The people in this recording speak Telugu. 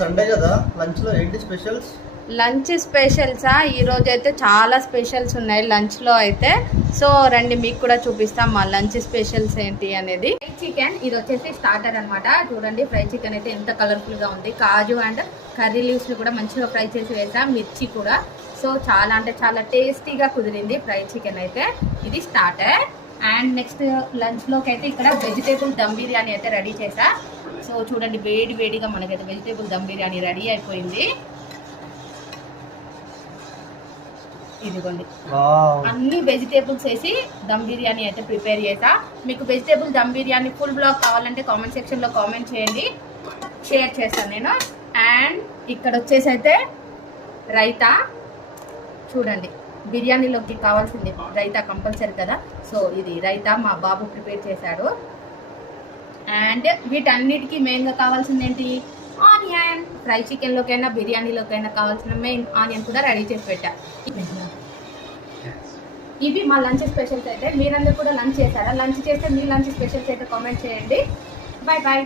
సండే కదా, లంచ్ లో ఏంటి స్పెషల్స్? లంచ్ స్పెషల్సా? ఈరోజు అయితే చాలా స్పెషల్స్ ఉన్నాయి లంచ్లో అయితే. సో రండి మీకు కూడా చూపిస్తాం మా లంచ్ స్పెషల్స్ ఏంటి అనేది. ఫ్రై చికెన్, ఇది వచ్చేసి స్టార్టర్ అనమాట. చూడండి ఫ్రై చికెన్ అయితే ఎంత కలర్ఫుల్గా ఉంది. కాజు అండ్ కర్రీ లీవ్స్ని కూడా మంచిగా ఫ్రై చేసి వేసాం, మిర్చి కూడా. సో చాలా అంటే చాలా టేస్టీగా కుదిరింది ఫ్రై చికెన్ అయితే. ఇది స్టార్టర్. అండ్ నెక్స్ట్ లంచ్లోకి అయితే ఇక్కడ వెజిటేబుల్ దమ్ బిర్యానీ అయితే రెడీ చేసా. సో చూడండి వేడి వేడిగా మనకైతే వెజిటేబుల్ దమ్ బిర్యానీ రెడీ అయిపోయింది. ఇదిగోండి అన్ని వెజిటేబుల్స్ వేసి దమ్ బిర్యానీ అయితే ప్రిపేర్ చేసా. మీకు vegetable dum biryani full blog కావాలంటే కామెంట్ సెక్షన్లో కామెంట్ చేయండి, షేర్ చేస్తాను నేను. అండ్ ఇక్కడ వచ్చేసి అయితే రైతా. చూడండి బిర్యానీలోకి కావాల్సింది రైతా కంపల్సరీ కదా. సో ఇది రైతా మా బాబు ప్రిపేర్ చేశాడు. అండ్ వీటన్నిటికీ మెయిన్గా కావాల్సింది ఏంటి? ఆనియన్. ఫ్రై చికెన్లోకైనా బిర్యానీలోకైనా కావాల్సిన మెయిన్ ఆనియన్ కూడా రెడీ చేసి పెట్టా. ఇవి మా లంచ్ స్పెషల్స్ అయితే. మీరందరూ కూడా లంచ్ చేశారా? లంచ్ చేస్తే మీ లంచ్ స్పెషల్స్ అయితే కామెంట్ చేయండి. Bye bye.